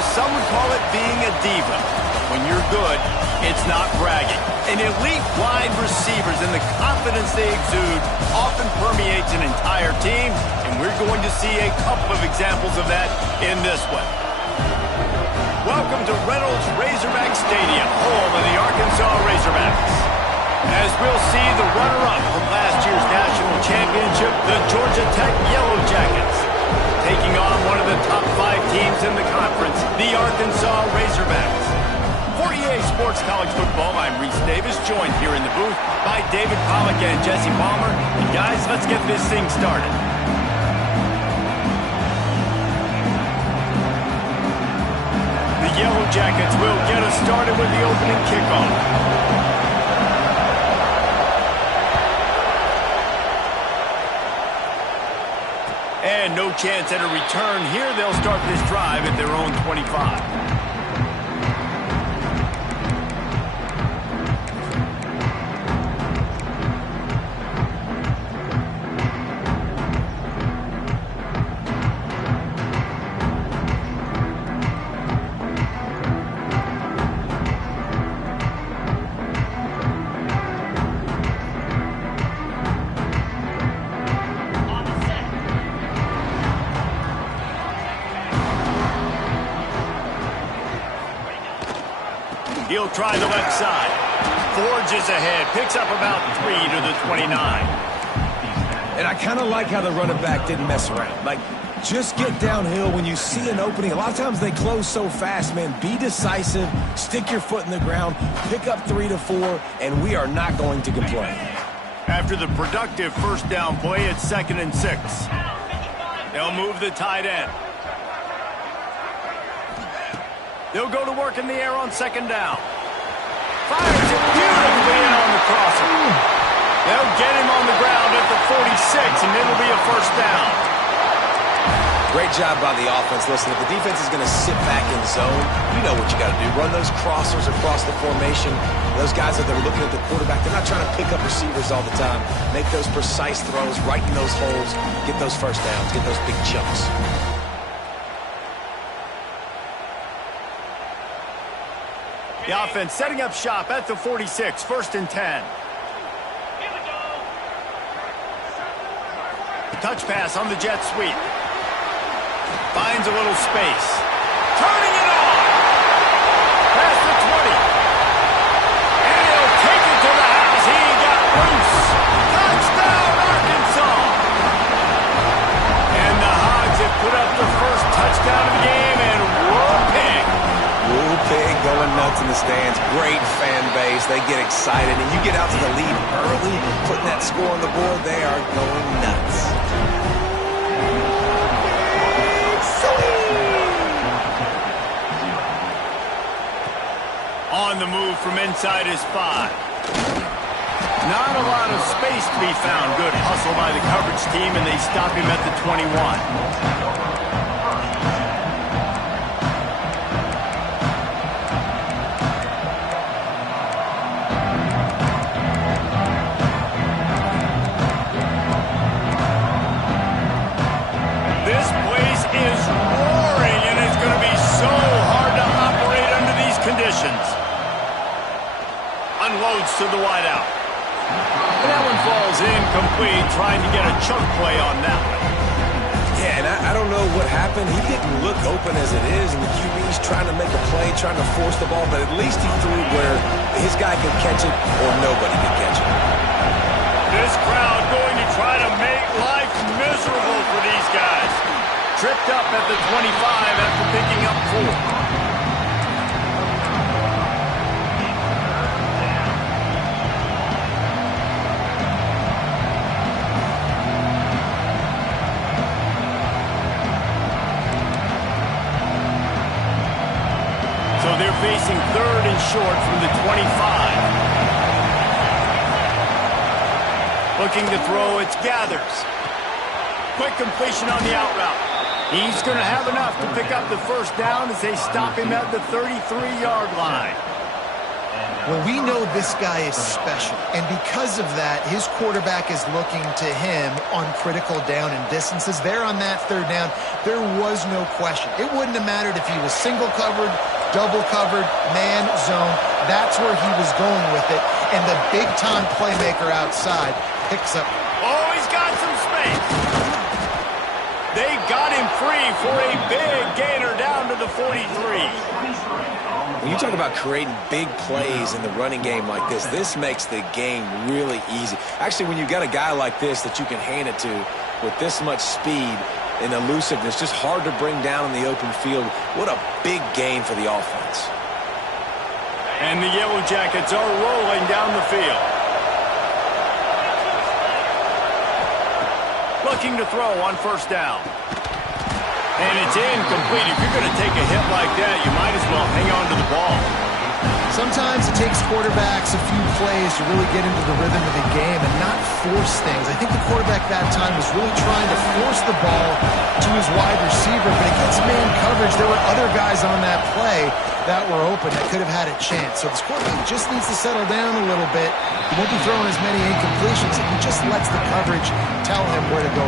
Yes, some would call it being a diva. When you're good, it's not bragging. And elite wide receivers and the confidence they exude often permeates an entire team, and we're going to see a couple of examples of that in this one. Welcome to Reynolds Razorback Stadium, home of the Arkansas Razorbacks. As we'll see, the runner-up from last year's national championship, the Georgia Tech Yellow Jackets, taking on one of the top 5 teams in the conference, the Arkansas Razorbacks. For EA Sports College Football, I'm Reese Davis, joined here in the booth by David Pollack and Jesse Palmer. And guys, let's get this thing started. The Yellow Jackets will get us started with the opening kickoff. And no chance at a return here. They'll start this drive at their own 25. He'll try the left side. Forges ahead. Picks up about 3 to the 29. And I kind of like how the running back didn't mess around. Like, just get downhill when you see an opening. A lot of times they close so fast, man. Be decisive. Stick your foot in the ground. Pick up 3 to 4, and we are not going to complain. After the productive first down play, it's 2nd and 6. They'll move the tight end. They'll go to work in the air on 2nd down. Fires it beautifully in on the crosser. They'll get him on the ground at the 46, and it'll be a first down. Great job by the offense. Listen, if the defense is going to sit back in zone, you know what you got to do. Run those crossers across the formation. Those guys that are looking at the quarterback, they're not trying to pick up receivers all the time. Make those precise throws, right in those holes, get those first downs, get those big chunks. The offense setting up shop at the 46, 1st and 10. Touch pass on the jet sweep. Finds a little space. Turning it on. Past the 20. And he'll take it to the house. He got loose. Touchdown, Arkansas. And the Hogs have put up the first touchdown of the game, and whooping. Woo pig going nuts in the stands. Great fan base. They get excited. And you get out to the lead early, putting that score on the board, they are going nuts. On the move from inside his 5. Not a lot of space to be found. Good hustle by the coverage team, and they stop him at the 21. Unloads to the wideout. And that one falls incomplete, trying to get a chunk play on that one. Yeah, and I don't know what happened. He didn't look open as it is, and the QB's trying to make a play, trying to force the ball, but at least he threw where his guy could catch it or nobody could catch it. This crowd going to try to make life miserable for these guys. Tripped up at the 25 after picking up 4. They're facing 3rd and short from the 25. Looking to throw, it's Gathers. Quick completion on the out route. He's going to have enough to pick up the first down as they stop him at the 33-yard line. Well, we know this guy is special, and because of that, his quarterback is looking to him on critical down and distances. There on that third down, there was no question. It wouldn't have mattered if he was single covered, double covered, man, zone. That's where he was going with it, and the big-time playmaker outside picks up. Oh, he's got some space. They got him free for a big gainer down to the 43. When you talk about creating big plays in the running game like this makes the game really easy. Actually, when you've got a guy like this that you can hand it to with this much speed and elusiveness, just hard to bring down in the open field, what a big gain for the offense. And the Yellow Jackets are rolling down the field. Looking to throw on first down. And it's incomplete. If you're going to take a hit like that, you might as well hang on to the ball. Sometimes it takes quarterbacks a few plays to really get into the rhythm of the game and not force things. I think the quarterback that time was really trying to force the ball to his wide receiver, but against man coverage, there were other guys on that play that were open that could have had a chance. So this quarterback just needs to settle down a little bit. He won't be throwing as many incompletions. He just lets the coverage tell him where to go.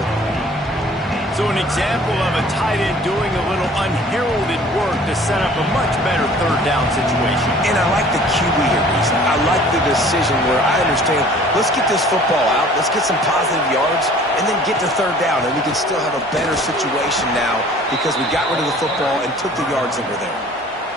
So an example of a tight end doing a little unheralded work to set up a much better third down situation. And I like the QB here, Reese. I like the decision where I understand, let's get this football out, let's get some positive yards, and then get to third down, and we can still have a better situation now because we got rid of the football and took the yards that were there.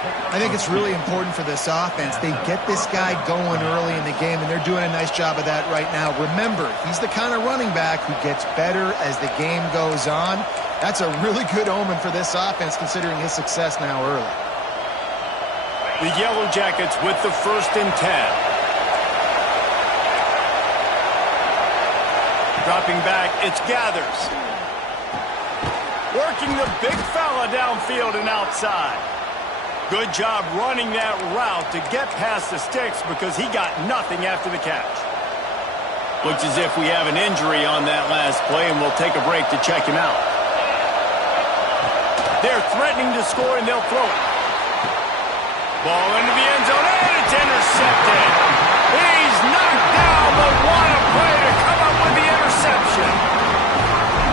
I think it's really important for this offense. They get this guy going early in the game, and they're doing a nice job of that right now. Remember, he's the kind of running back who gets better as the game goes on. That's a really good omen for this offense, considering his success now early. The Yellow Jackets with the 1st and 10. Dropping back, it's Gathers. Working the big fella downfield and outside. Good job running that route to get past the sticks because he got nothing after the catch. Looks as if we have an injury on that last play, and we'll take a break to check him out. They're threatening to score, and they'll throw it. Ball into the end zone, and it's intercepted. He's knocked down, but what a play to come up with the interception.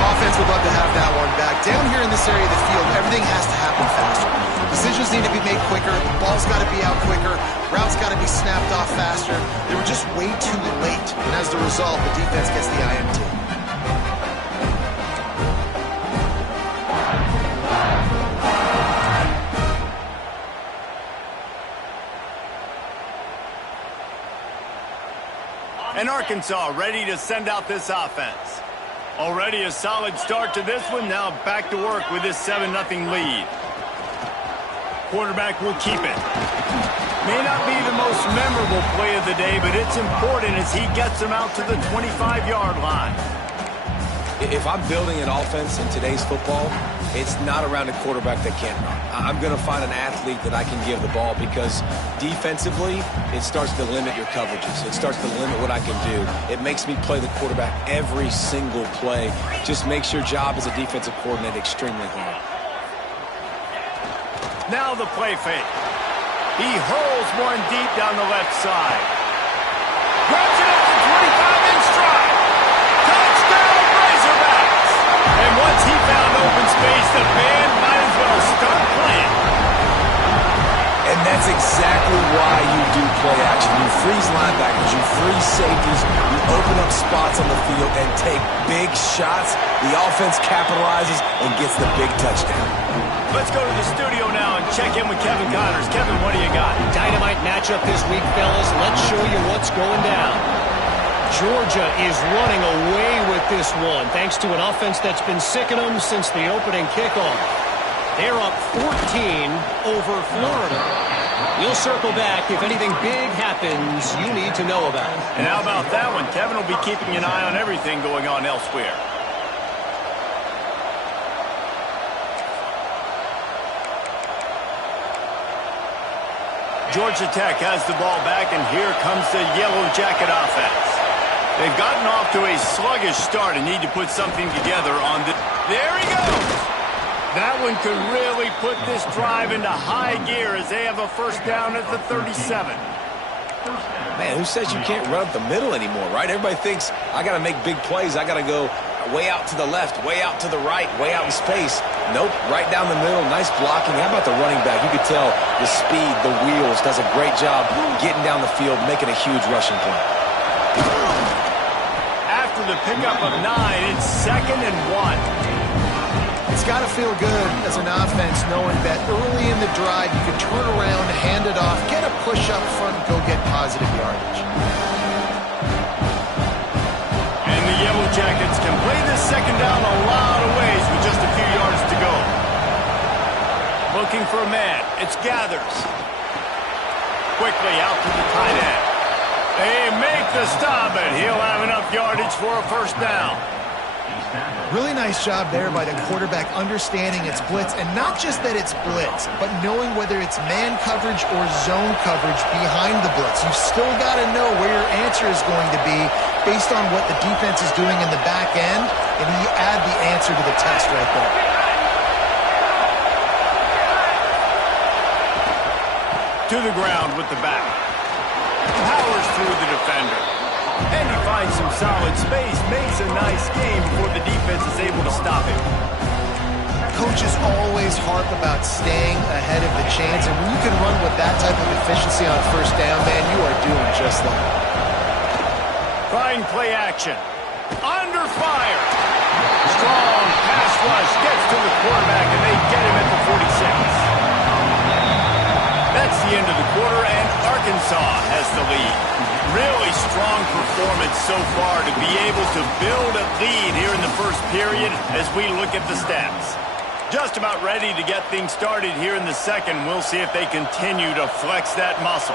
Offense would love to have that one back. Down here in this area of the field, everything has to happen faster. Decisions need to be made quicker. The ball's got to be out quicker. Routes got to be snapped off faster. They were just way too late. And as the result, the defense gets the INT. And Arkansas ready to send out this offense. Already a solid start to this one. Now back to work with this 7-0 lead. Quarterback will keep it. May not be the most memorable play of the day, but it's important as he gets them out to the 25-yard line. If I'm building an offense in today's football, it's not around a quarterback that can't run. I'm going to find an athlete that I can give the ball because defensively, it starts to limit your coverages. It starts to limit what I can do. It makes me play the quarterback every single play. Just makes your job as a defensive coordinator extremely hard. Now the play fake. He hurls one deep down the left side. Grabs it up to 25 in stride. Touchdown, Razorbacks! And once he found open space, the band might as well start playing. And that's exactly why you do play action. You freeze linebackers, you freeze safeties, you open up spots on the field and take big shots. The offense capitalizes and gets the big touchdown. Let's go to the studio now and check in with Kevin Connors. Kevin, what do you got? Dynamite matchup this week, fellas. Let's show you what's going down. Georgia is running away with this one, thanks to an offense that's been sicking them since the opening kickoff. They're up 14 over Florida. We'll circle back if anything big happens you need to know about. And how about that one? Kevin will be keeping an eye on everything going on elsewhere. Georgia Tech has the ball back, and here comes the Yellow Jacket offense. They've gotten off to a sluggish start and need to put something together on the... There he goes! That one could really put this drive into high gear as they have a first down at the 37. Man, who says you can't run up the middle anymore, right? Everybody thinks, I got to make big plays. I got to go way out to the left, way out to the right, way out in space. Nope, right down the middle. Nice blocking. How about the running back? You could tell the speed, the wheels, does a great job getting down the field, making a huge rushing play. After the pickup of 9, it's 2nd and 1. It's got to feel good as an offense knowing that early in the drive you can turn around, hand it off, get a push up front, and go get positive yardage. And the Yellow Jackets can play this second down a lot of ways with just a few yards to go. Looking for a man. It's Gathers. Quickly out to the tight end. They make the stop, and he'll have enough yardage for a first down. Really nice job there by the quarterback understanding it's blitz, and not just that it's blitz, but knowing whether it's man coverage or zone coverage behind the blitz. You've still got to know where your answer is going to be based on what the defense is doing in the back end, and you add the answer to the test right there. To the ground with the back. Powers through the defender. And he finds some solid space, makes a nice game before the defense is able to stop him. Coaches always harp about staying ahead of the chains, and when you can run with that type of efficiency on first down, man, you are doing just that. Trying play action. Under fire. Strong pass rush gets to the quarterback, and they get him at the 46. That's the end of the quarter, and Arkansas has the lead. Really strong performance so far to be able to build a lead here in the first period as we look at the stats. Just about ready to get things started here in the second. We'll see if they continue to flex that muscle.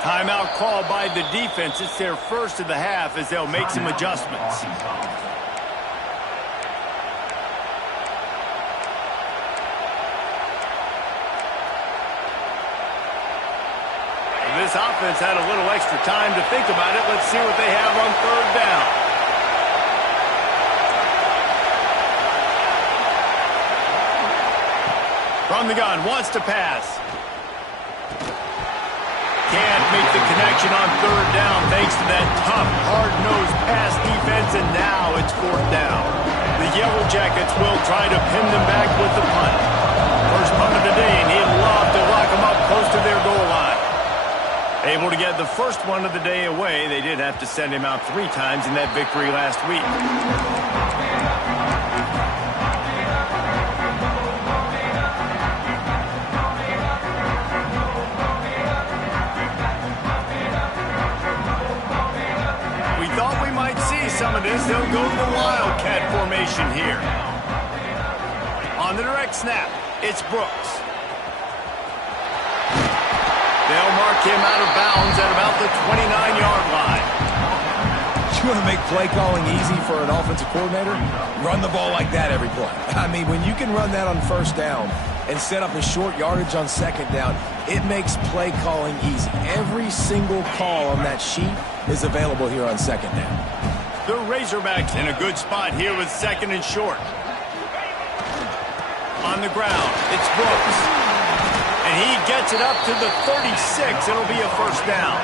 Timeout called by the defense. It's their first of the half as they'll make some adjustments. This offense had a little extra time to think about it. Let's see what they have on third down. From the gun, wants to pass. Can't make the connection on third down thanks to that tough, hard-nosed pass defense, and now it's fourth down. The Yellow Jackets will try to pin them back with the punt. First punt of the day, and he'd love to lock them up close to their goal line. Able to get the first one of the day away. They did have to send him out 3 times in that victory last week. Some of this, they'll go to the Wildcat formation here. On the direct snap, it's Brooks. They'll mark him out of bounds at about the 29-yard line. You want to make play calling easy for an offensive coordinator? Run the ball like that every play. I mean, when you can run that on first down and set up a short yardage on second down, it makes play calling easy. Every single call on that sheet is available here on second down. The Razorbacks in a good spot here with second and short. On the ground, it's Brooks. And he gets it up to the 36. It'll be a first down.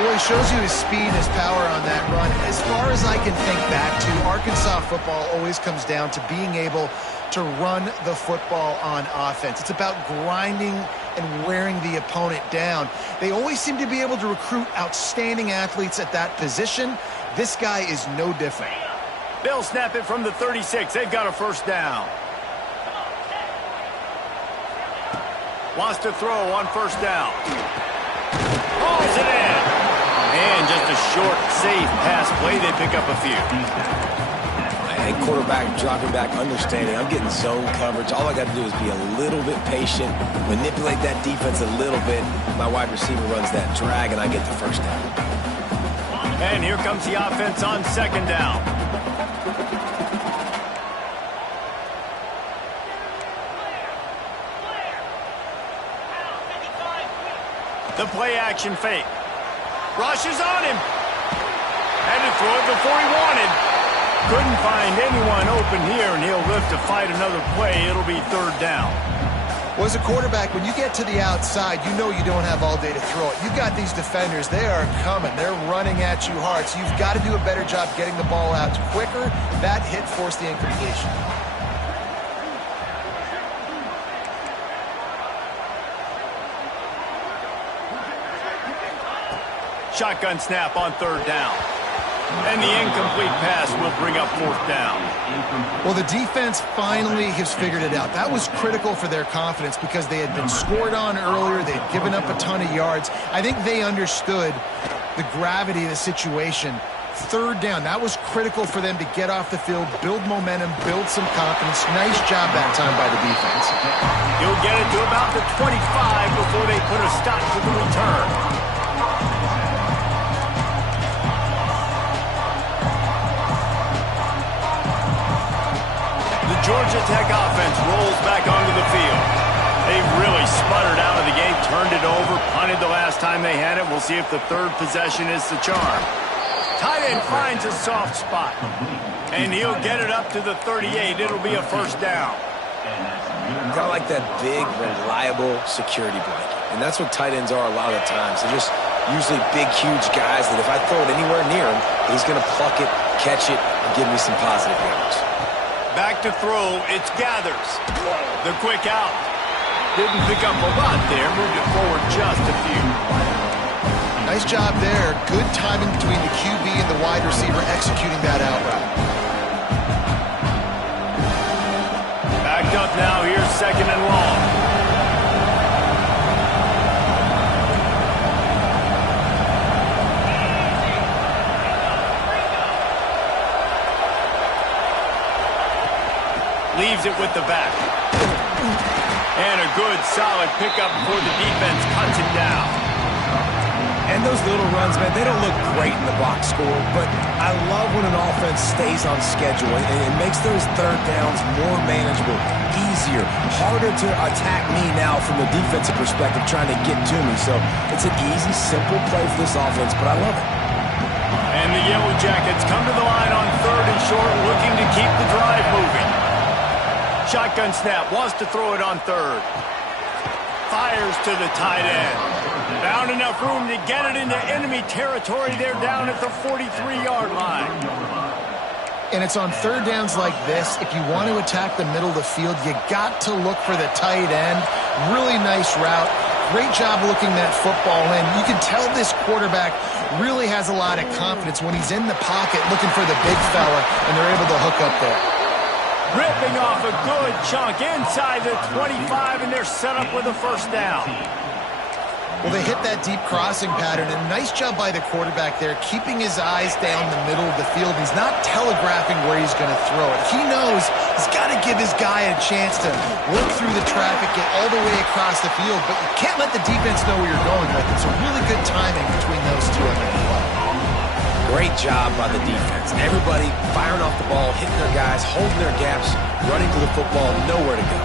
Well, he shows you his speed and his power on that run. As far as I can think back to, Arkansas football always comes down to being able to run the football on offense. It's about grinding and wearing the opponent down. They always seem to be able to recruit outstanding athletes at that position. This guy is no different. They'll snap it from the 36. They've got a first down. Wants to throw on first down. Hauls it in. And just a short, safe pass play. They pick up a few. And quarterback dropping back, understanding I'm getting zone coverage. All I got to do is be a little bit patient, manipulate that defense a little bit. My wide receiver runs that drag, and I get the first down. And here comes the offense on second down. The play action fake. Rushes on him. Had to throw it before he wanted. Couldn't find anyone open here, and he'll live to fight another play. It'll be third down. Well, as a quarterback, when you get to the outside, you know you don't have all day to throw it. You've got these defenders. They are coming. They're running at you hard. So you've got to do a better job getting the ball out quicker. That hit forced the incompletion. Shotgun snap on third down. And the incomplete pass will bring up fourth down. Well, the defense finally has figured it out. That was critical for their confidence because they had been scored on earlier. They had given up a ton of yards. I think they understood the gravity of the situation. Third down, that was critical for them to get off the field, build momentum, build some confidence. Nice job that time by the defense. He'll get it to about the 25 before they put a stop to the return. Georgia Tech offense rolls back onto the field. They've really sputtered out of the gate, turned it over, punted the last time they had it. We'll see if the third possession is the charm. Tight end finds a soft spot, and he'll get it up to the 38. It'll be a first down. Kind of like that big, reliable security blanket. And that's what tight ends are a lot of the times. They're just usually big, huge guys that if I throw it anywhere near him, he's going to pluck it, catch it, and give me some positive yards. Back to throw, it's Gathers. The quick out. Didn't pick up a lot there, moved it forward just a few. Nice job there. Good timing between the QB and the wide receiver executing that out route. Backed up now, here's second and long. Leaves it with the back. And a good, solid pickup before the defense cuts him down. And those little runs, man, they don't look great in the box score, but I love when an offense stays on schedule, and it makes those third downs more manageable, easier, harder to attack me now from the defensive perspective trying to get to me. So it's an easy, simple play for this offense, but I love it. And the Yellow Jackets come to the line on third and short, looking to keep the drive moving. Shotgun snap, wants to throw it on third. Fires to the tight end. Found enough room to get it into enemy territory. They're down at the 43-yard line. And it's on third downs like this. If you want to attack the middle of the field, you got to look for the tight end. Really nice route. Great job looking that football in. You can tell this quarterback really has a lot of confidence when he's in the pocket looking for the big fella, and they're able to hook up there. Ripping off a good chunk inside the 25, and they're set up with a first down. Well, they hit that deep crossing pattern, and nice job by the quarterback there, keeping his eyes down the middle of the field. He's not telegraphing where he's going to throw it. He knows he's got to give his guy a chance to work through the traffic, get all the way across the field, but you can't let the defense know where you're going with it. So really good timing between those two on that play. Great job by the defense. Everybody firing off the ball, hitting their guys, holding their gaps, running to the football, nowhere to go.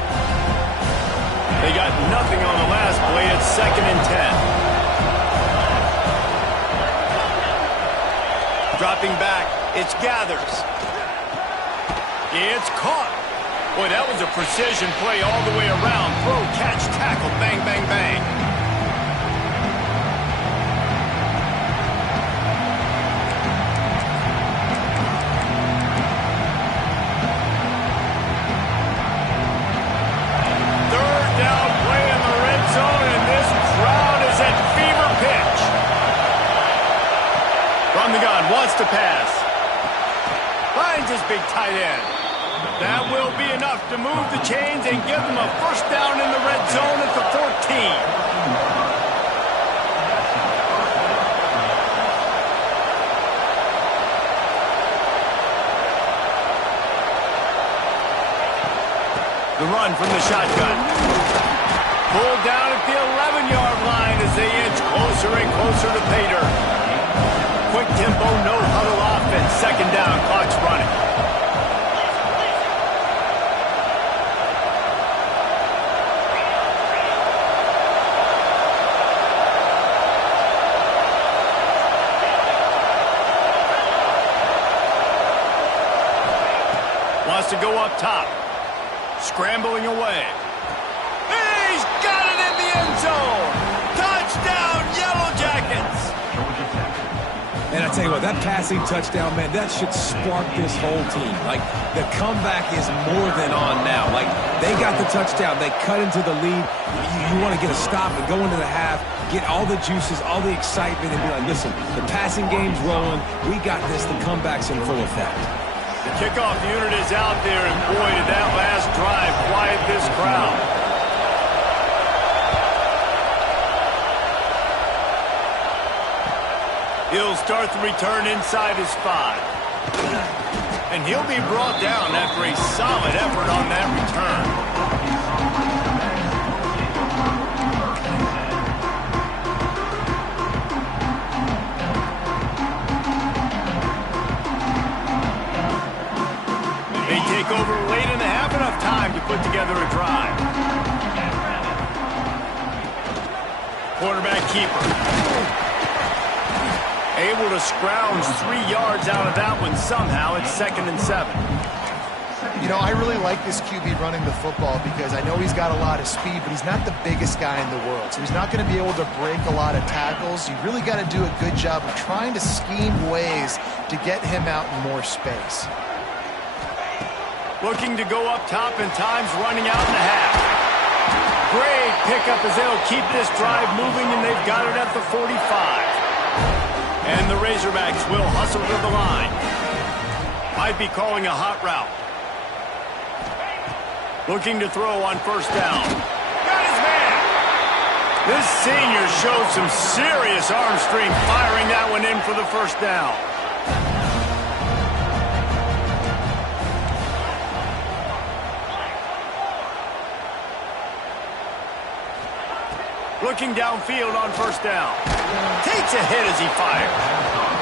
They got nothing on the last play. It's second and 10. Dropping back, it's Gathers. It's caught. Boy, that was a precision play all the way around. Throw, catch, tackle, bang, bang, bang. Wants to pass. Finds his big tight end. That will be enough to move the chains and give them a first down in the red zone at the 14. The run from the shotgun. Pulled down at the 11-yard line as they inch closer and closer to pay dirt. Quick tempo, no huddle offense. Second down, clock's running. Wants to go up top. Scrambling away. He's got it in the end zone. Touchdown, Yellow Jackets. And I tell you what, that passing touchdown, man, that should spark this whole team. Like, the comeback is more than on now. Like, they got the touchdown. They cut into the lead. You want to get a stop and go into the half, get all the juices, all the excitement, and be like, listen, the passing game's rolling. We got this. The comeback's in full effect. The kickoff unit is out there, and boy, did that last drive quiet this crowd. He'll start the return inside his 5. And he'll be brought down after a solid effort on that return. They take over late in the half, enough time to put together a drive. Quarterback keeper. Able to scrounge 3 yards out of that one somehow. It's 2nd and 7. You know, I really like this QB running the football because I know he's got a lot of speed, but he's not the biggest guy in the world. So he's not going to be able to break a lot of tackles. You really got to do a good job of trying to scheme ways to get him out in more space. Looking to go up top, and time's running out in the half. Great pickup as they'll keep this drive moving, and they've got it at the 45. And the Razorbacks will hustle to the line. Might be calling a hot route. Looking to throw on 1st down. Got his man! This senior showed some serious arm strength firing that one in for the 1st down. Looking downfield on 1st down. Takes a hit as he fired.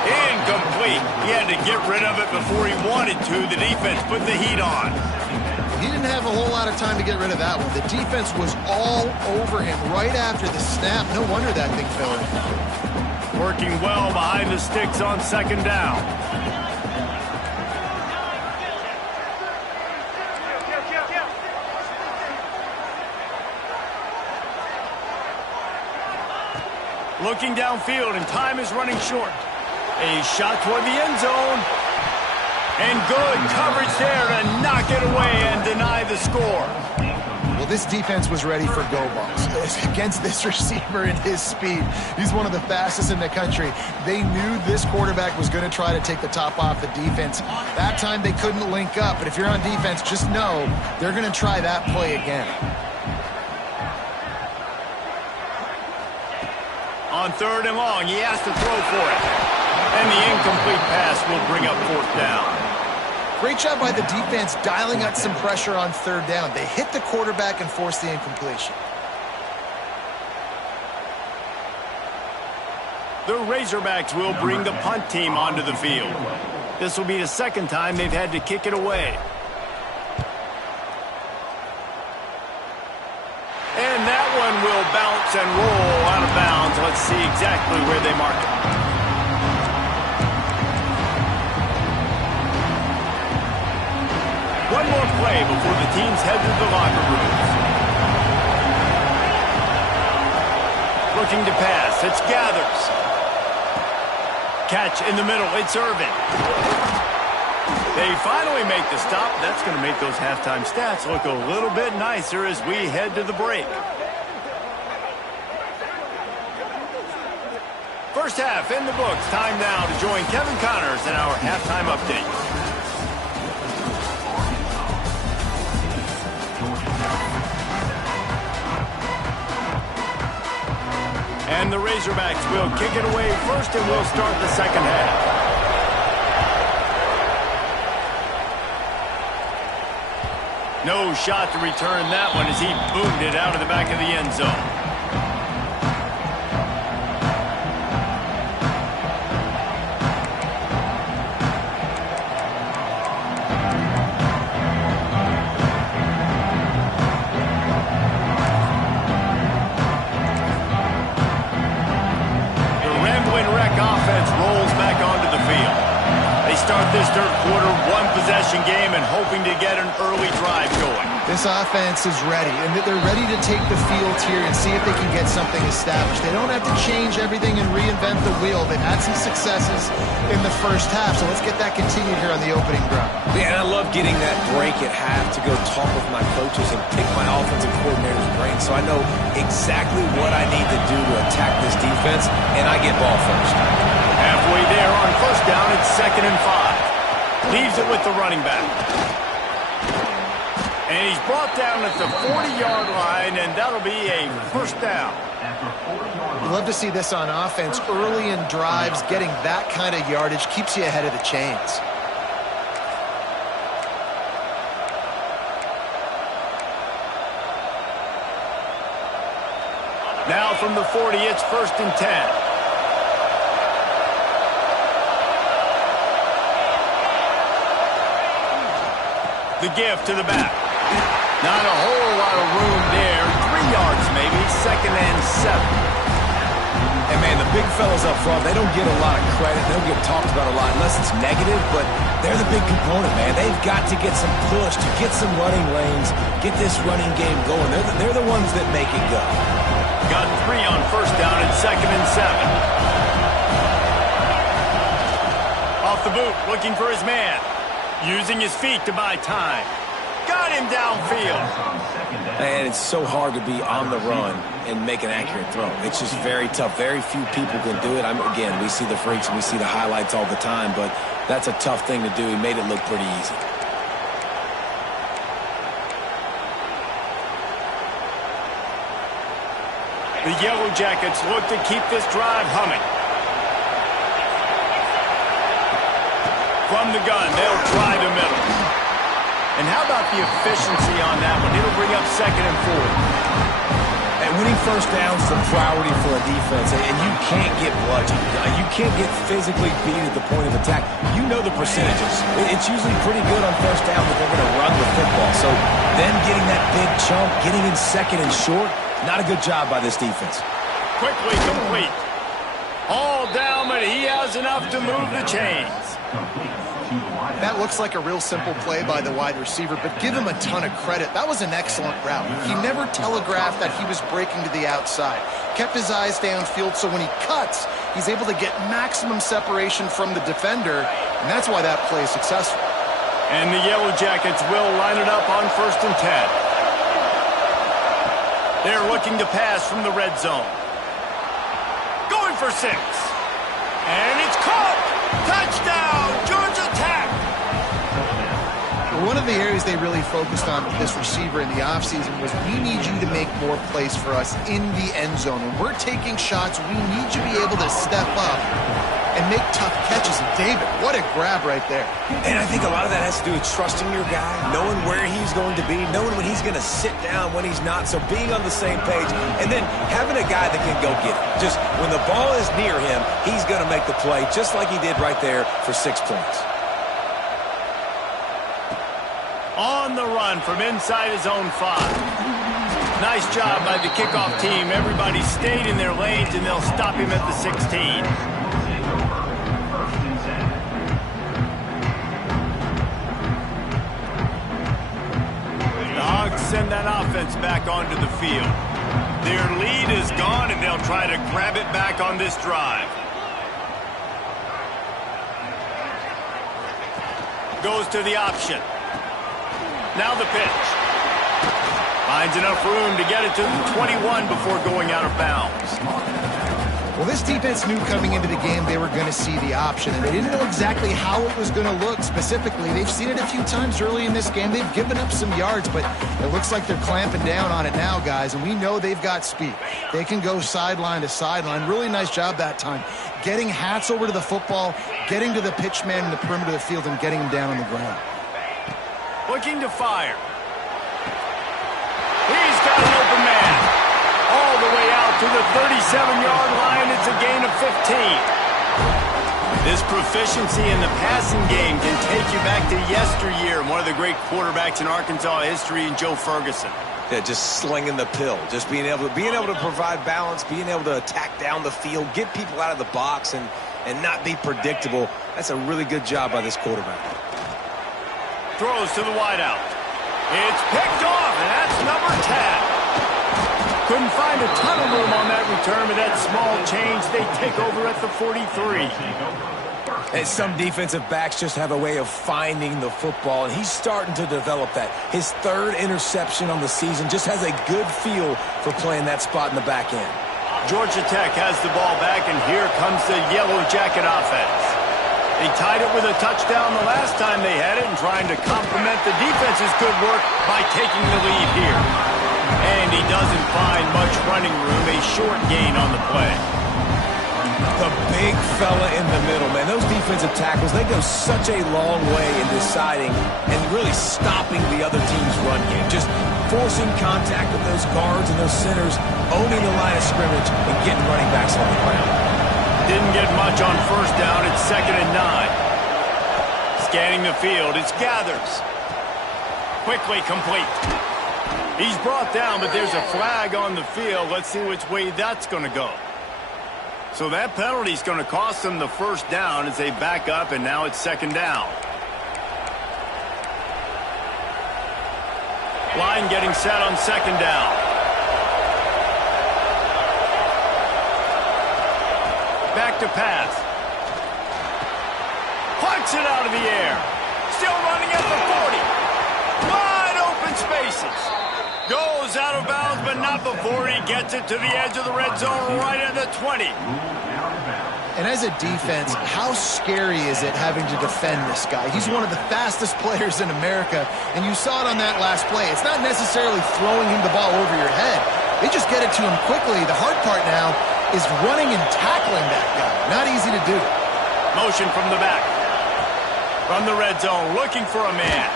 Incomplete. He had to get rid of it before he wanted to. The defense put the heat on. He didn't have a whole lot of time to get rid of that one. The defense was all over him right after the snap. No wonder that thing fell in. Working well behind the sticks on 2nd down. Looking downfield, and time is running short. A shot toward the end zone. And good coverage there to knock it away and deny the score. Well, this defense was ready for go balls against this receiver and his speed. He's one of the fastest in the country. They knew this quarterback was going to try to take the top off the defense. That time they couldn't link up, but if you're on defense, just know they're going to try that play again. On 3rd and long, he has to throw for it. And the incomplete pass will bring up 4th down. Great job by the defense dialing up some pressure on 3rd down. They hit the quarterback and forced the incompletion. The Razorbacks will bring the punt team onto the field. This will be the 2nd time they've had to kick it away. And that one will bounce and roll out of bounds. Let's see exactly where they mark it. One more play before the teams head to the locker rooms. Looking to pass. It's Gathers. Catch in the middle. It's Irvin. They finally make the stop. That's going to make those halftime stats look a little bit nicer as we head to the break. First half in the books. Time now to join Kevin Connors in our halftime update. And the Razorbacks will kick it away first, and we'll start the 2nd half. No shot to return that one as he boomed it out of the back of the end zone. start this third quarter, one-possession game and hoping to get an early drive going. This offense is ready, and they're ready to take the field here and see if they can get something established. They don't have to change everything and reinvent the wheel. They've had some successes in the first half, so let's get that continued here on the opening drive. Yeah, and I love getting that break at half to go talk with my coaches and pick my offensive coordinator's brain so I know exactly what I need to do to attack this defense, and I get ball first. Halfway there on first down, it's 2nd and 5. Leaves it with the running back. And he's brought down at the 40-yard line, and that'll be a first down. You love to see this on offense. Early in drives, getting that kind of yardage keeps you ahead of the chains. Now from the 40, it's 1st and 10. The give to the back. Not a whole lot of room there. 3 yards maybe. 2nd and 7. And, man, the big fellas up front, they don't get a lot of credit. They don't get talked about a lot unless it's negative, but they're the big component, man. They've got to get some push, to get some running lanes, get this running game going. They're the ones that make it go. Got 3 on first down and 2nd and 7. Off the boot, looking for his man. Using his feet to buy time. Got him downfield. And it's so hard to be on the run and make an accurate throw. It's just very tough. Very few people can do it. Again, we see the freaks and we see the highlights all the time, but that's a tough thing to do. He made it look pretty easy. The Yellow Jackets look to keep this drive humming. From the gun, they'll try the middle. And how about the efficiency on that one? It'll bring up 2nd and 4. And winning first down is a priority for a defense, and you can't get bludgeoned. You can't get physically beat at the point of attack. You know the percentages. It's usually pretty good on first down that they're going to run the football. So then getting that big chunk, getting in 2nd and short, not a good job by this defense. Quickly complete. All down, but he has enough to move the chains. That looks like a real simple play by the wide receiver, but give him a ton of credit. That was an excellent route. He never telegraphed that he was breaking to the outside. Kept his eyes downfield, so when he cuts, he's able to get maximum separation from the defender, and that's why that play is successful. And the Yellow Jackets will line it up on 1st and 10. They're looking to pass from the red zone. Going for 6. And it's caught! Touchdown! Georgia Tech! One of the areas they really focused on with this receiver in the offseason was we need you to make more plays for us in the end zone. When we're taking shots, we need you to be able to step up and make tough catches. And David, what a grab right there. And I think a lot of that has to do with trusting your guy, knowing where he's going to be, knowing when he's going to sit down, when he's not, so being on the same page, and then having a guy that can go get it. Just when the ball is near him, he's going to make the play, just like he did right there for 6 points. On the run from inside his own 5. Nice job by the kickoff team. Everybody stayed in their lanes, and they'll stop him at the 16. The Hogs send that offense back onto the field. Their lead is gone, and they'll try to grab it back on this drive. Goes to the option. Now the pitch. Finds enough room to get it to the 21 before going out of bounds. Well, this defense knew coming into the game they were going to see the option, and they didn't know exactly how it was going to look specifically. They've seen it a few times early in this game. They've given up some yards, but it looks like they're clamping down on it now, guys, and we know they've got speed. They can go sideline to sideline. Really nice job that time. Getting Hats over to the football, getting to the pitch man in the perimeter of the field, and getting him down on the ground. Looking to fire. He's got an open man. All the way out to the 37-yard line. It's a gain of 15. This proficiency in the passing game can take you back to yesteryear. One of the great quarterbacks in Arkansas history, in Joe Ferguson. Yeah, just slinging the pill, just being able to provide balance, being able to attack down the field, get people out of the box, and and not be predictable. That's a really good job by this quarterback. Throws to the wideout. It's picked off, and that's number 10. Couldn't find a ton of room on that return, but that small change, they take over at the 43. And some defensive backs just have a way of finding the football, and he's starting to develop that. His third interception on the season, just has a good feel for playing that spot in the back end. Georgia Tech has the ball back, and here comes the Yellow Jacket offense. They tied it with a touchdown the last time they had it and trying to complement the defense's good work by taking the lead here. And he doesn't find much running room, a short gain on the play. The big fella in the middle, man. Those defensive tackles, they go such a long way in deciding and really stopping the other team's run game. Just forcing contact with those guards and those centers, owning the line of scrimmage, and getting running backs on the ground. Didn't get much on first down. It's 2nd and 9. Scanning the field. It's Gathers. Quickly complete. He's brought down, but there's a flag on the field. Let's see which way that's going to go. So that penalty's going to cost them the first down as they back up, and now it's 2nd down. Line getting set on 2nd down. Back to pass. Punts it out of the air. Still running at the 40. Wide open spaces. Goes out of bounds, but not before he gets it to the edge of the red zone right at the 20. And as a defense, how scary is it having to defend this guy? He's one of the fastest players in America, and you saw it on that last play. It's not necessarily throwing him the ball over your head. They just get it to him quickly. The hard part now is running and tackling that guy. Not easy to do. Motion from the back. From the red zone, looking for a man.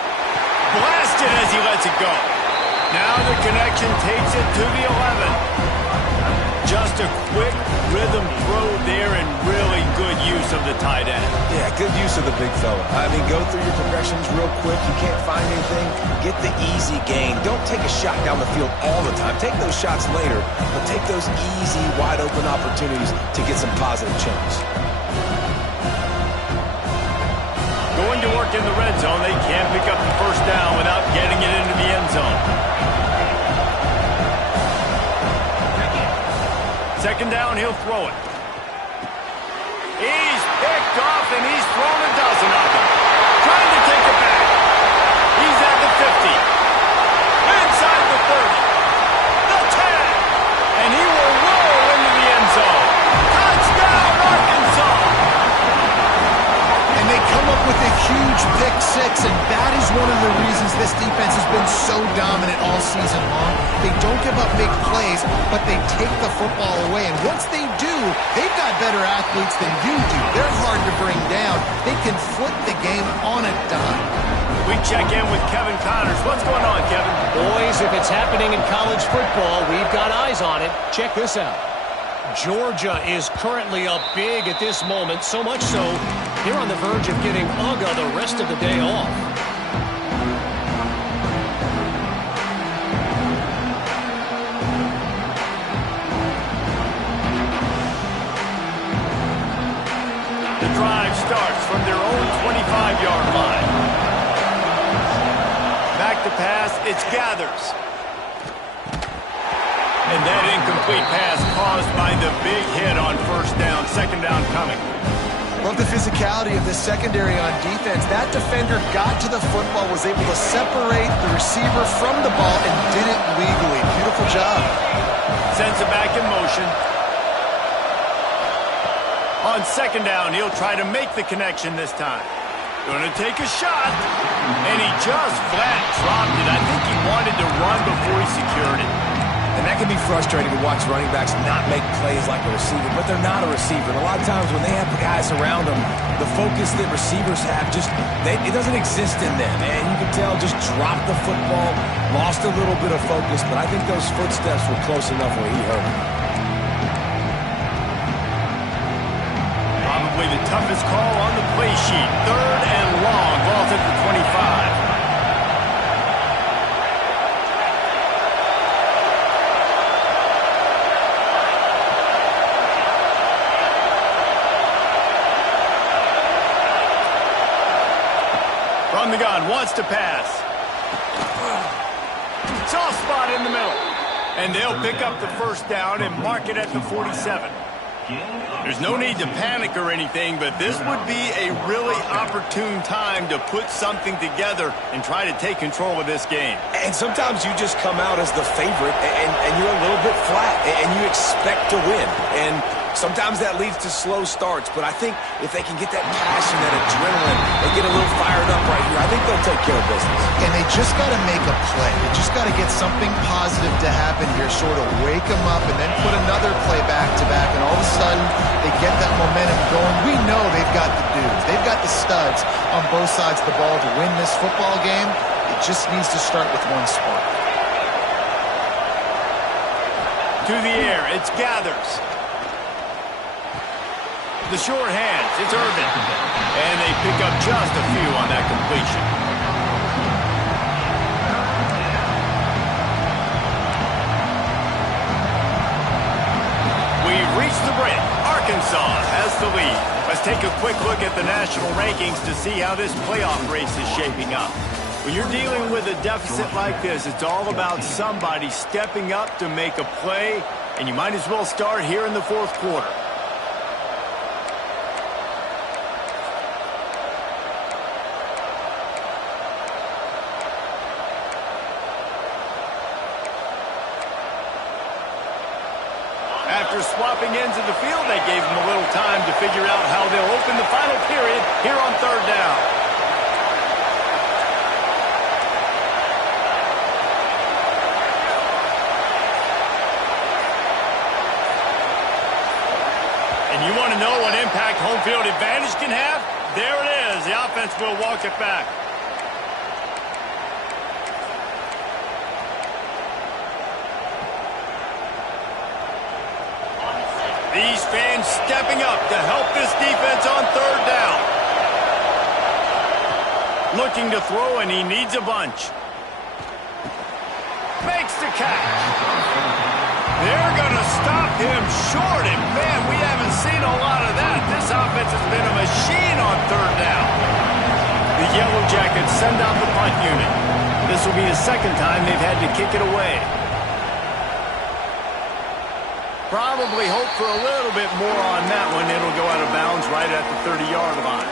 Blasted as he lets it go. Now the connection takes it to the 11. Just a quick rhythm throw there and really good use of the tight end. Yeah, good use of the big fella. I mean, go through your progressions real quick. You can't find anything. Get the easy gain. Don't take a shot down the field all the time. Take those shots later, but take those easy, wide-open opportunities to get some positive chunks. Going to work in the red zone. They can't pick up the first down without getting it into the end zone. 2nd down, he'll throw it. He's picked off, and he's thrown a dozen of them. Trying to take it back. He's at the 50. Inside the 30. The 10. And he will roll into the end zone. Touchdown, Arkansas. And they come up with a huge pick six, and that is one of the reasons this defense has been so dominant all season long. They don't give up big plays, but they take the football away. And once they do, they've got better athletes than you do. They're hard to bring down. They can flip the game on a dime. We check in with Kevin Connors. What's going on, Kevin? Boys, if it's happening in college football, we've got eyes on it. Check this out. Georgia is currently up big at this moment, so much so they're on the verge of getting UGA the rest of the day off. The drive starts from their own 25-yard line. Back to pass, it's Gathers. And that incomplete pass caused by the big hit on first down. 2nd down coming. Love the physicality of this secondary on defense. That defender got to the football, was able to separate the receiver from the ball, and did it legally. Beautiful job. Sends it back in motion. On 2nd down, he'll try to make the connection this time. Gonna take a shot. And he just flat dropped it. I think he wanted to run before he secured it. And that can be frustrating to watch running backs not make plays like a receiver, but they're not a receiver. And a lot of times when they have the guys around them, the focus that receivers have it doesn't exist in them. And you can tell just dropped the football, lost a little bit of focus, but I think those footsteps were close enough where he hurt him. Probably the toughest call on the play sheet. 3rd and long, ball's at the 25. From the gun, wants to pass. Soft spot in the middle. And they'll pick up the first down and mark it at the 47. There's no need to panic or anything, but this would be a really opportune time to put something together and try to take control of this game. And sometimes you just come out as the favorite, and you're a little bit flat, and you expect to win. And sometimes that leads to slow starts, but I think if they can get that passion, that adrenaline, they get a little fired up right here, I think they'll take care of business. And they just got to make a play. They just got to get something positive to happen here, sort of wake them up, and then put another play back-to-back, and all of a sudden they get that momentum going. We know they've got the dudes. They've got the studs on both sides of the ball to win this football game. It just needs to start with one spark. To the air, it's Gathers. The short hands, it's Irvin. And they pick up just a few on that completion. We've reached the break. Arkansas has the lead. Let's take a quick look at the national rankings to see how this playoff race is shaping up. When you're dealing with a deficit like this, it's all about somebody stepping up to make a play, and you might as well start here in the fourth quarter. After swapping ends of the field, they gave them a little time to figure out how they'll open the final period here on third down. And you want to know what impact home field advantage can have? There it is. The offense will walk it back. These fans stepping up to help this defense on third down. Looking to throw, and he needs a bunch. Makes the catch. They're going to stop him short, and man, we haven't seen a lot of that. This offense has been a machine on third down. The Yellow Jackets send out the punt unit. This will be the second time they've had to kick it away. Probably hope for a little bit more on that one. It'll go out of bounds right at the 30-yard line.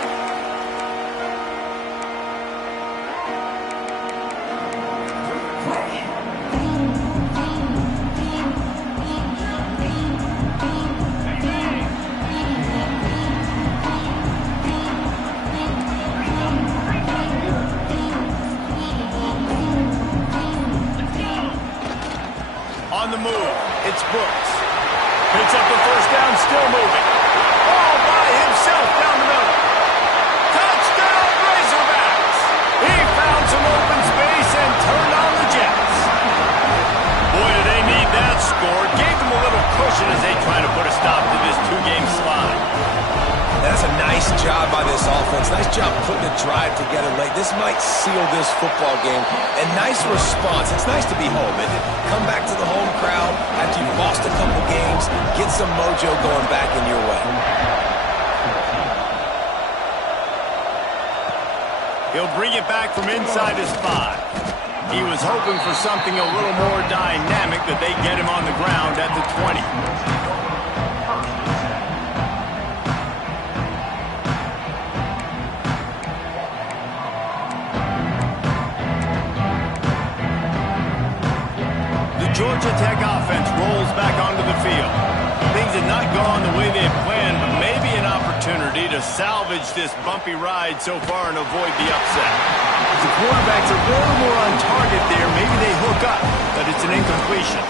On the move, it's Brooks. Picks up the first down, still moving. All by himself down the middle. Touchdown, Razorbacks! He found some open space and turned on the Jets. Boy, do they need that score. Gave them a little cushion as they try to put a stop to this two-game slide. That's a nice job by this offense. Nice job putting a drive together late. This might seal this football game. And nice response. It's nice to be home, isn't it? Come back to the home crowd after you've lost a couple games. Get some mojo going back in your way. He'll bring it back from inside his 5. He was hoping for something a little more dynamic, but they get him on the ground at the 20. Georgia Tech offense rolls back onto the field. Things had not gone the way they had planned, but maybe an opportunity to salvage this bumpy ride so far and avoid the upset. The quarterback's a little more on target there. Maybe they hook up, but it's an incompletion.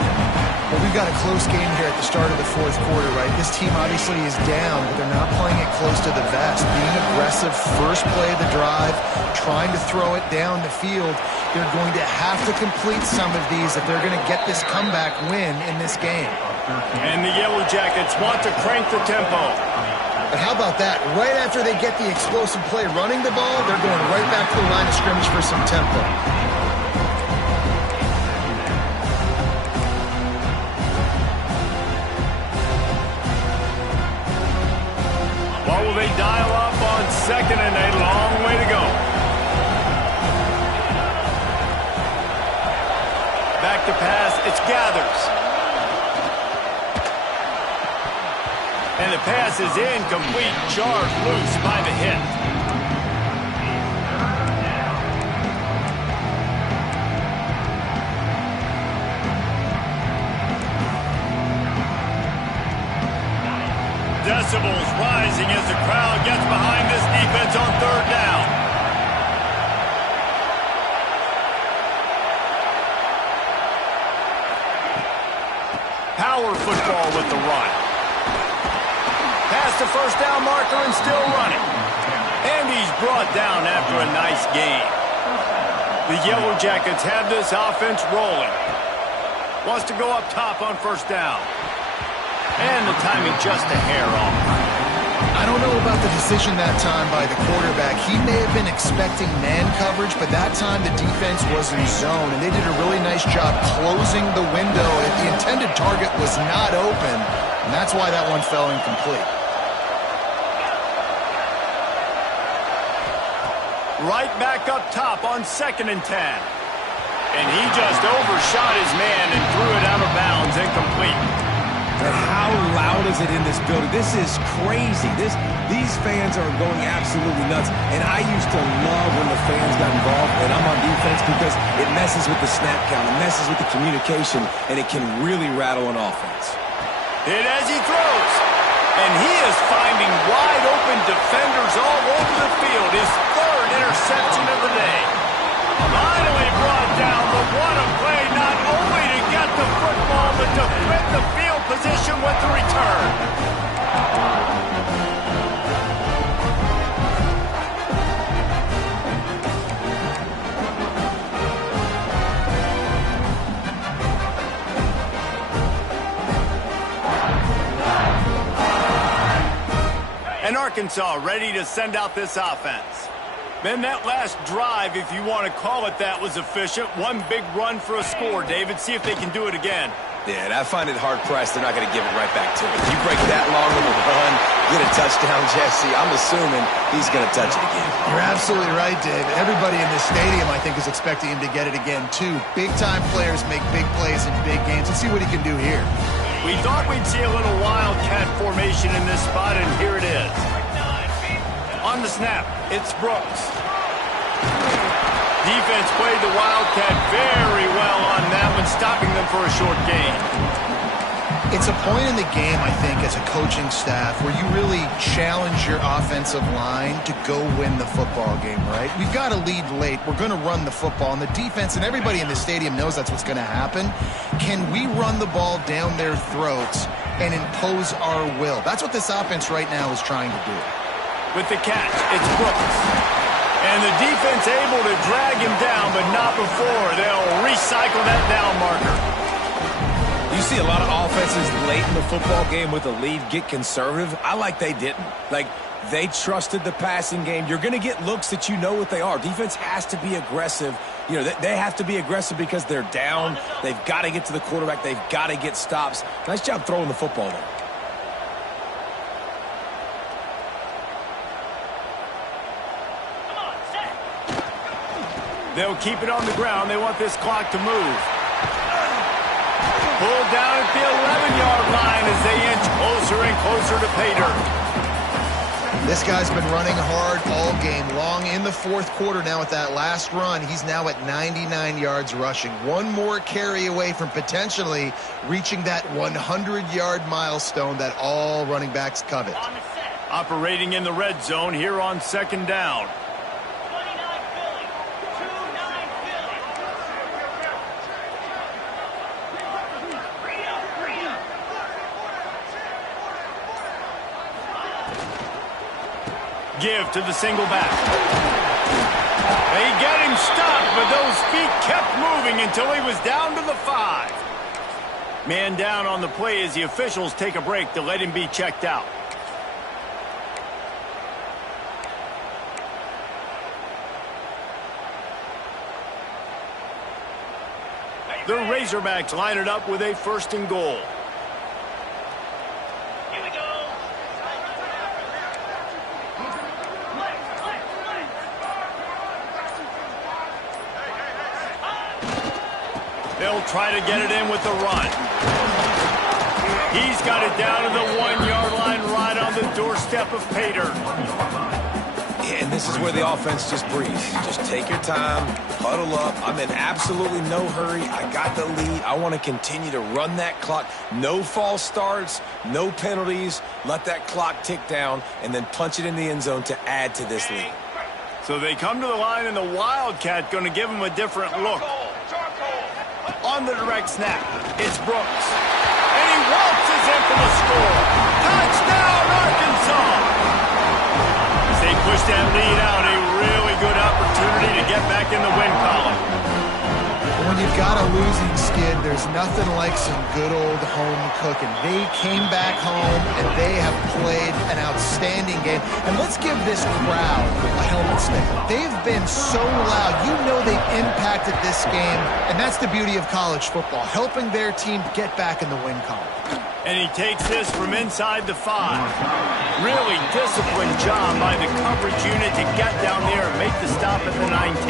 Well, we've got a close game here at the start of the fourth quarter, right? This team obviously is down, but they're not playing it close to the vest. Being aggressive, first play of the drive, trying to throw it down the field. They're going to have to complete some of these if they're going to get this comeback win in this game. And the Yellow Jackets want to crank the tempo. But how about that? Right after they get the explosive play running the ball, they're going right back to the line of scrimmage for some tempo. What will they dial up on second and a long way to go? pass is incomplete, charged loose by the hit. Decibels rising as the crowd gets behind this defense on third down. Power football with the run. Past the first down marker and still running. And he's brought down after a nice gain. The Yellow Jackets have this offense rolling. Wants to go up top on first down. And the timing just a hair off. I don't know about the decision that time by the quarterback. He may have been expecting man coverage, but that time the defense was in zone, and they did a really nice job closing the window. The intended target was not open, and that's why that one fell incomplete. Right back up top on 2nd and 10. And he just overshot his man and threw it out of bounds, incomplete. But how loud is it in this building? This is crazy. These fans are going absolutely nuts. And I used to love when the fans got involved, and I'm on defense, because it messes with the snap count, it messes with the communication, and it can really rattle an offense. Hit as he throws. And he is finding wide open defenders all over the field. His third interception of the day. Finally brought down, but what a play, not only to get the football, but to flip the field position with the return. And Arkansas ready to send out this offense. Man, that last drive, if you want to call it that, was efficient. One big run for a score, David. See if they can do it again. Yeah, and I find it hard-pressed they're not going to give it right back to him. If you break that long of a run, get a touchdown, Jesse, I'm assuming he's going to touch it again. You're absolutely right, Dave. Everybody in this stadium, I think, is expecting him to get it again, too. Big-time players make big plays in big games. Let's see what he can do here. We thought we'd see a little wildcat formation in this spot, and here it is. On the snap, it's Brooks. Defense played the wildcat very well on that one, stopping them for a short gain. It's a point in the game, I think, as a coaching staff, where you really challenge your offensive line to go win the football game, right? We've got to lead late. We're going to run the football, and the defense and everybody in the stadium knows that's what's going to happen. Can we run the ball down their throats and impose our will? That's what this offense right now is trying to do. With the catch, it's Brooks. And the defense able to drag him down, but not before. They'll recycle that down marker. You see a lot of offenses late in the football game with a lead get conservative. I like they didn't. Like, they trusted the passing game. You're going to get looks that you know what they are. Defense has to be aggressive. You know, they have to be aggressive because they're down. They've got to get to the quarterback. They've got to get stops. Nice job throwing the football there. They'll keep it on the ground. They want this clock to move. Pulled down at the 11-yard line as they inch closer and closer to pay dirt. This guy's been running hard all game long in the fourth quarter. Now with that last run, he's now at 99 yards rushing. One more carry away from potentially reaching that 100-yard milestone that all running backs covet. Operating in the red zone here on 2nd down. Give to the single back. They get him stopped, but those feet kept moving until he was down to the 5. Man down on the play as the officials take a break to let him be checked out. The Razorbacks line it up with a 1st and goal. They'll try to get it in with the run. He's got it down to the 1-yard line right on the doorstep of Pater. And this is where the offense just breathes. Just take your time, huddle up. I'm in absolutely no hurry. I got the lead. I want to continue to run that clock. No false starts, no penalties. Let that clock tick down and then punch it in the end zone to add to this lead. So they come to the line, and the Wildcat going to give them a different look. On the direct snap, it's Brooks. And he waltzes in for the score. Touchdown, Arkansas! They push that lead out, a really good opportunity to get back in the win column. When you've got a losing skid, there's nothing like some good old home cooking. They came back home, and they have played an outstanding game. And let's give this crowd a helmet sticker. They've been so loud. You know they've impacted this game, and that's the beauty of college football, helping their team get back in the win column. And he takes this from inside the 5. Really disciplined job by the coverage unit to get down there and make the stop at the 19.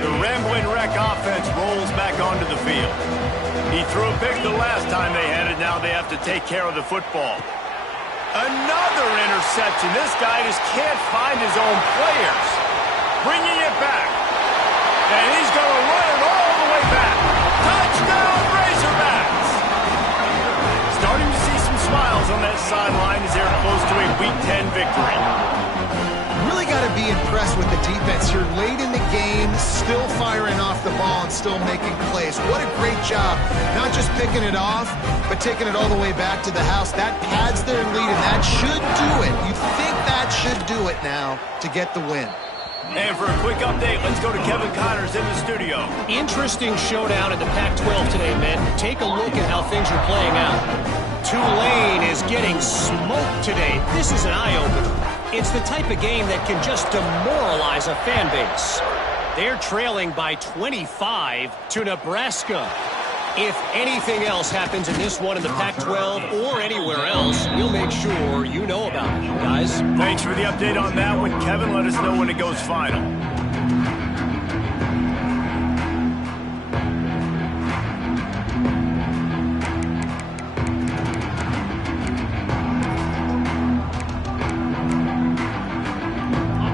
The Ramblin' Wreck offense rolls back onto the field. He threw a pick the last time they had it. Now they have to take care of the football. Another interception. This guy just can't find his own players. Bringing it back. And he's going to run it all the way back. Touchdown, Razorbacks! Starting to see some smiles on that sideline as they're close to a Week 10 victory. Really got to be impressed with the defense here late in the game, still firing off the ball and still making plays. What a great job. Not just picking it off, but taking it all the way back to the house. That pads their lead, and that should do it. You think that should do it now to get the win. And for a quick update, let's go to Kevin Connors in the studio. Interesting showdown in the Pac-12 today, men. Take a look at how things are playing out. Tulane is getting smoked today. This is an eye-opener. It's the type of game that can just demoralize a fan base. They're trailing by 25 to Nebraska. If anything else happens in this one in the Pac-12 or anywhere else, we'll make sure you know about it, guys. Thanks for the update on that one, Kevin. Let us know when it goes final.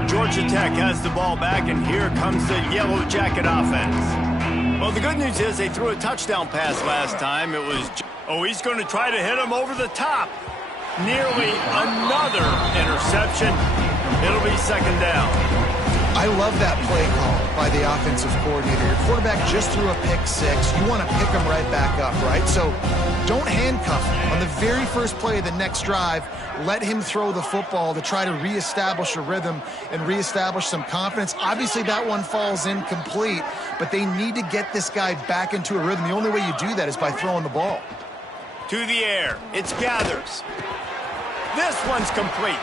Georgia Tech has the ball back, and here comes the Yellow Jacket offense. Well, the good news is they threw a touchdown pass last time. It was, he's going to try to hit him over the top. Nearly another interception. It'll be second down. I love that play call by the offensive coordinator. Your quarterback just threw a pick 6. You want to pick him right back up, right? So don't handcuff him. On the very first play of the next drive, let him throw the football to try to reestablish a rhythm and reestablish some confidence. Obviously, that one falls incomplete, but they need to get this guy back into a rhythm. The only way you do that is by throwing the ball. To the air. It's Gathers. This one's complete.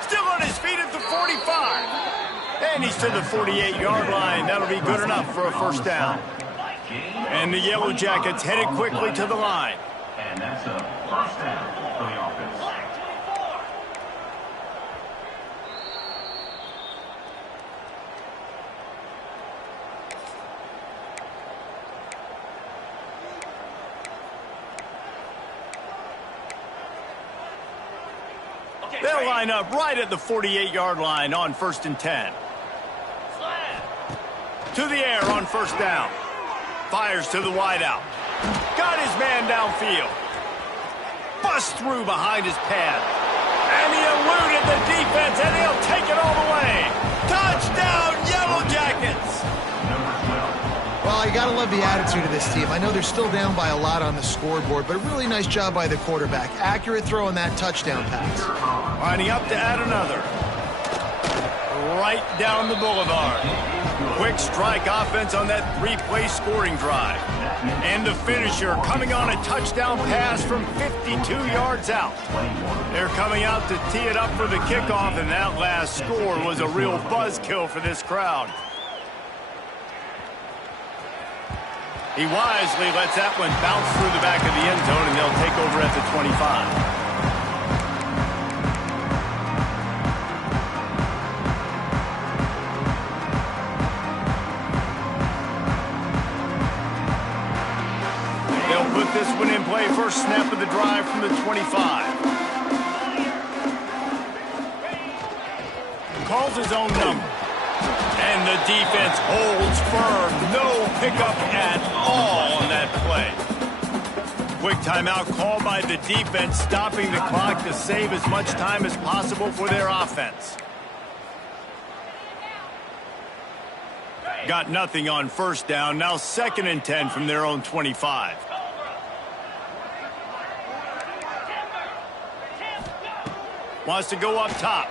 Still on his feet at the 45. And he's to the 48-yard line. That'll be good enough for a first down. And the Yellow Jackets headed quickly to the line. And that's a first down for the offense. They'll line up right at the 48-yard line on 1st and 10. To the air on first down. Fires to the wideout. Got his man downfield. Bust through behind his pad. And he eluded the defense, and he'll take it all the way. Touchdown, Yellow Jackets! Well, you got to love the attitude of this team. I know they're still down by a lot on the scoreboard, but a really nice job by the quarterback. Accurate throw on that touchdown pass. Lining up to add another. Right down the boulevard. Quick strike offense on that 3-play scoring drive. And the finisher coming on a touchdown pass from 52 yards out. They're coming out to tee it up for the kickoff, and that last score was a real buzzkill for this crowd. He wisely lets that one bounce through the back of the end zone, and they'll take over at the 25. Put this one in play. First snap of the drive from the 25. Calls his own number. And the defense holds firm. No pickup at all on that play. Quick timeout called by the defense, stopping the clock to save as much time as possible for their offense. Got nothing on first down. Now 2nd and 10 from their own 25. Wants to go up top.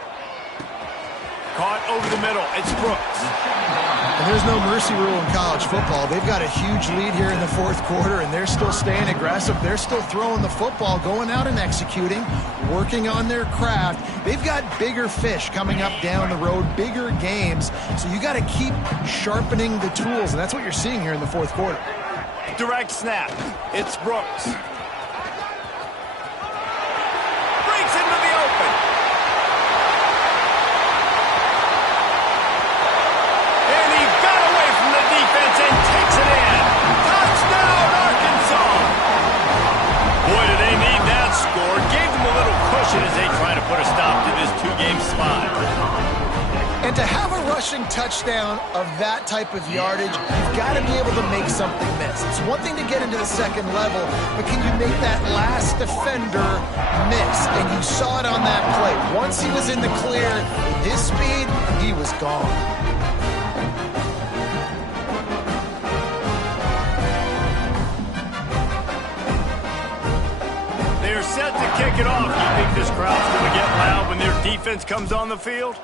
Caught over the middle. It's Brooks. And there's no mercy rule in college football. They've got a huge lead here in the 4th quarter, and they're still staying aggressive. They're still throwing the football, going out and executing, working on their craft. They've got bigger fish coming up down the road, bigger games. So you got to keep sharpening the tools, and that's what you're seeing here in the 4th quarter. Direct snap. It's Brooks. Breaks into the open. And he got away from the defense and takes it in. Touchdown, Arkansas. Boy, do they need that score. Gave them a little cushion as they try to put a stop to this 2-game slide. And to have a rushing touchdown of that type of yardage, you've got to be able to make something miss. It's one thing to get into the 2nd level, but can you make that last defender miss? And you saw it on that play. Once he was in the clear, with his speed, he was gone. They're set to kick it off. You think this crowd's going to get loud when their defense comes on the field?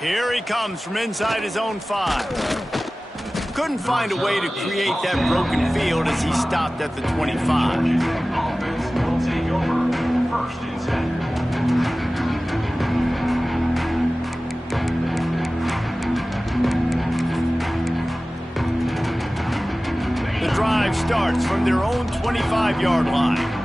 Here he comes from inside his own 5. Couldn't find a way to create that broken field as he stopped at the 25. Offense will take over. 1st and 10. The drive starts from their own 25-yard line.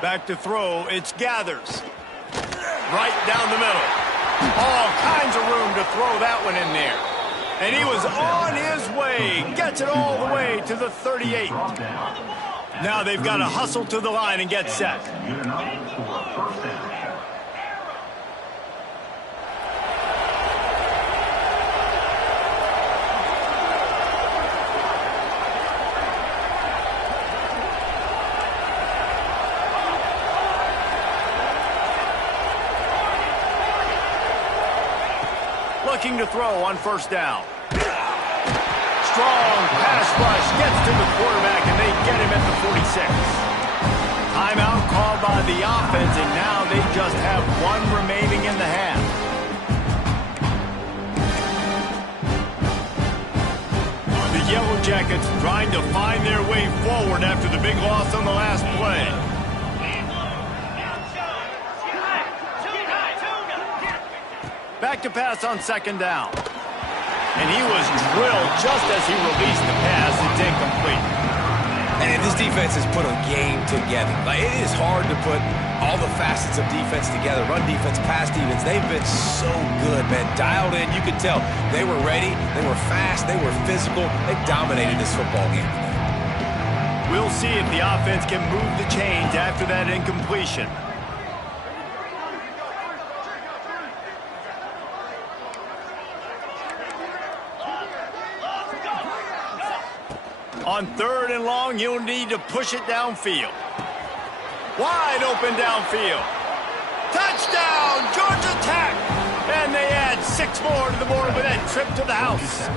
Back to throw, it's Gathers. Right down the middle. All kinds of room to throw that one in there. And he was on his way. Gets it all the way to the 38. Now they've got to hustle to the line and get set. Good enough for a 1st down. Looking to throw on 1st down. Strong pass rush gets to the quarterback, and they get him at the 46. Timeout called by the offense, and now they just have one remaining in the half. The Yellow Jackets trying to find their way forward after the big loss on the last play. Back to pass on 2nd down. And he was drilled just as he released the pass. It's incomplete. And this defense has put a game together. Like, it is hard to put all the facets of defense together. Run defense, pass defense. They've been so good, man. Dialed in. You could tell they were ready. They were fast. They were physical. They dominated this football game today. We'll see if the offense can move the chains after that incompletion. On 3rd and long, you'll need to push it downfield. Wide open downfield. Touchdown, Georgia Tech! And they add 6 more to the board with that trip to the house.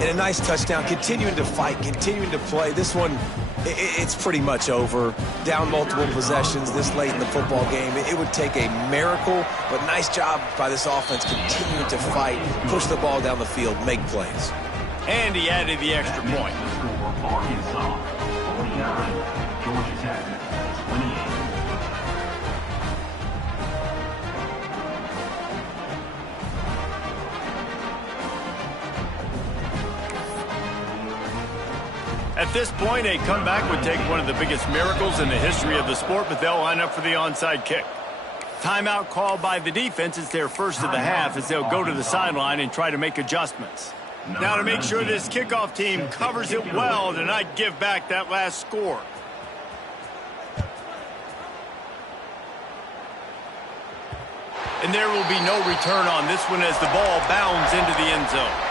And a nice touchdown, continuing to fight, continuing to play. This one, it's pretty much over. Down multiple possessions this late in the football game. It would take a miracle, but nice job by this offense continuing to fight, push the ball down the field, make plays. And he added the extra point. Arkansas 49, Georgia Tech 28. At this point, a comeback would take one of the biggest miracles in the history of the sport, but they'll line up for the onside kick. Timeout called by the defense. It's their first of the half as they'll go to the sideline and try to make adjustments. Now to make sure this kickoff team covers it well to not give back that last score. And there will be no return on this one as the ball bounds into the end zone.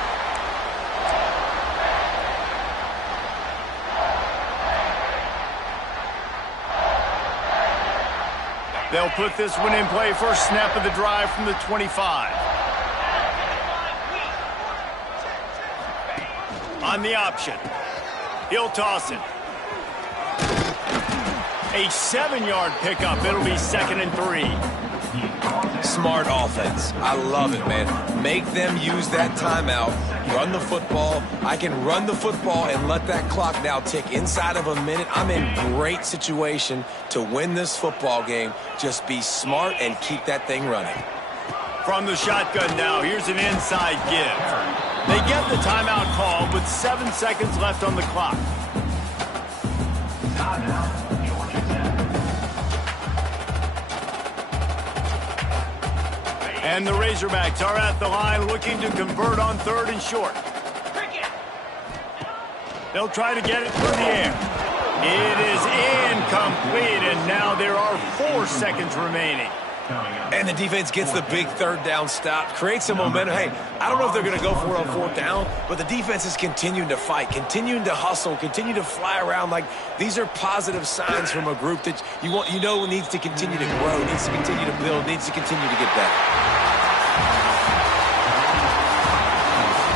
They'll put this one in play. First snap of the drive from the 25. On the option. He'll toss it. A 7-yard pickup. It'll be 2nd and 3. Smart offense. I love it, man. Make them use that timeout. Run the football. I can run the football and let that clock now tick inside of a minute. I'm in great situation to win this football game. Just be smart and keep that thing running. From the shotgun now, here's an inside give. They get the timeout called with 7 seconds left on the clock. And the Razorbacks are at the line looking to convert on 3rd and short. They'll try to get it through the air. It is incomplete, and now there are 4 seconds remaining. And the defense gets the big 3rd down stop, creates some momentum. Hey, I don't know if they're going to go for it on 4th down, but the defense is continuing to fight, continuing to hustle, continue to fly around. Like, these are positive signs from a group that you know needs to continue to grow, needs to continue to build, needs to continue to get better.